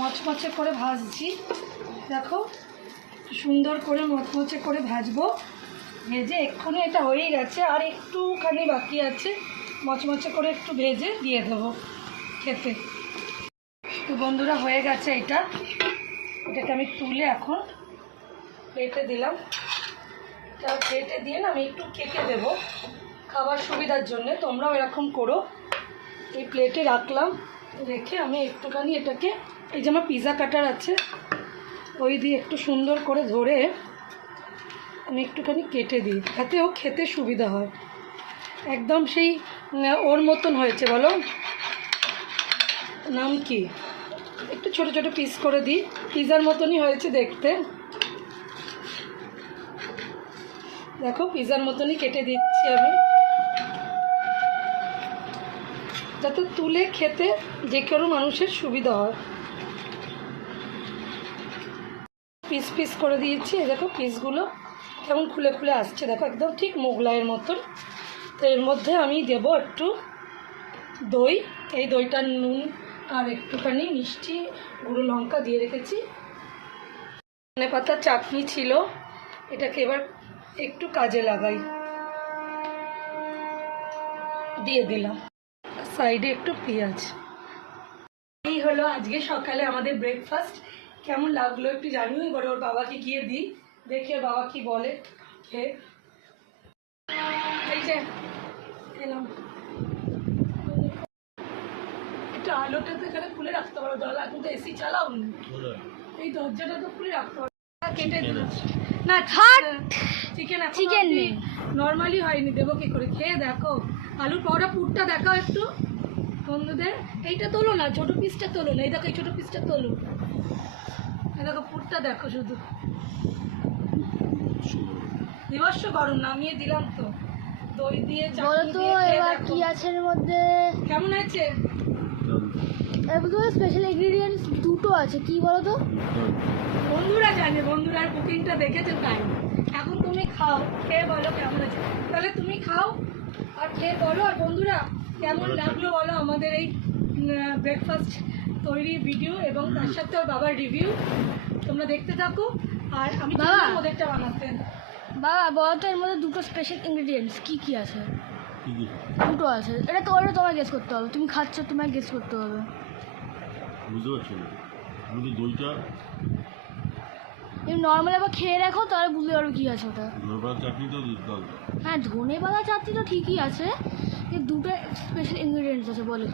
মচমচে করে ভাজছি, দেখো সুন্দর করে মচমচে করে ভাজবো। ভেজে এক্ষুনি এটা হয়েই গেছে, আর একটুখানি বাকি আছে, মচমচে করে একটু ভেজে দিয়ে দেবো খেতে। তো বন্ধুরা হয়ে গেছে এটাকে আমি তুলে এখন প্লেটে দিলাম। এটা প্লেটে দিয়ে না আমি একটু কেটে দেবো খাবার সুবিধার জন্যে, তোমরাও এরকম করো। এই প্লেটে রাখলাম, রেখে আমি একটুখানি এটাকে, এই যে আমার পিৎজা কাটার আছে ওই দিয়ে একটু সুন্দর করে ধরে আমি একটুখানি কেটে দিই, যাতে ও খেতে সুবিধা হয়। একদম সেই ওর মতন হয়েছে, বলো নাম কি, একটু ছোট ছোট পিস করে দিই, পিৎজার মতনই হয়েছে দেখতে। দেখো পিৎজার মতনই কেটে দিচ্ছি আমি, যাতে তুলে খেতে যে কোনো মানুষের সুবিধা হয়। পিস পিস করে দিয়েছি, দেখো পিসগুলো কেমন খুলে খুলে আসছে, দেখো একদম ঠিক মোগলাইয়ের মতন। তো এর মধ্যে আমি দেব একটু দই, এই দইটা নুন আর একটুখানি মিষ্টি গুঁড়ো লঙ্কা দিয়ে রেখেছি। ধনে পাতার চাটনি ছিল, এটাকে এবার একটু কাজে লাগাই, দিয়ে দিলাম সাইডে একটু পেঁয়াজ। এই হলো আজকে সকালে আমাদের ব্রেকফাস্ট। কেমন লাগলো একটু জানিও। এবার ওর বাবাকে গিয়ে দিই, দেখে বাবা কি বলে। এই যে এলাম, একটু আলোটা তো এখানে খুলে রাখতে পারো, দরজা এখন তো এসি চালাও, এই দরজাটা তো খুলে রাখতে পারো। কেটে দিলাম না, চিকেন নেই, নর্মালি হয়নি, দেবো কি করে, খেয়ে দেখো। আলুর পাউডার পুরটা দেখাও একটু বন্ধুদের। এইটা তোলো না, ছোটো পিসটা তোলো না, এই দেখো এই ছোটো পিসটা তোলো, এই দেখো পুরটা দেখো শুধু। বিভৎস গরম, নামিয়ে দিলাম তো, দই দিয়ে বলো তো এবার কি আছে এর মধ্যে, কেমন আছে। এর মধ্যে স্পেশাল ইনগ্রিডিয়েন্টস দুটো আছে, কি বলো তো। বন্ধুরা জানে, বন্ধুরা কুকিংটা দেখেছে তাই। এখন তুমি খাও, খেয়ে বলো কেমন আছে। তাহলে তুমি খাও আর খেয়ে বলো, আর বন্ধুরা কেমন লাগলো বলো আমাদের এই ব্রেকফাস্ট তৈরি ভিডিও, এবং তার সাথে ওর বাবার রিভিউ। তোমরা দেখতে থাকো, আর আমি ওদেরটা বানাতে। বাবা বলো তো এর মধ্যে দুটো স্পেশাল ইনগ্রিডিয়েন্টস কি কি আছে। দুটো আছে, এটা তোমায় গেস করতে হবে, তুমি খাচ্ছ তোমায় গেস করতে হবে। বুঝতে পারছি না, আমি তো দইটা তুমি নর্মাল আবার খেয়ে রাখো, তাহলে বুঝতে পারবে কী আছে ওটা। ধনেপাতার চাটনিটা দাও। হ্যাঁ ধনে পাতা চাটনি তো ঠিকই আছে, কিন্তু দুটো স্পেশাল ইনগ্রিডিয়েন্টস আছে, বলে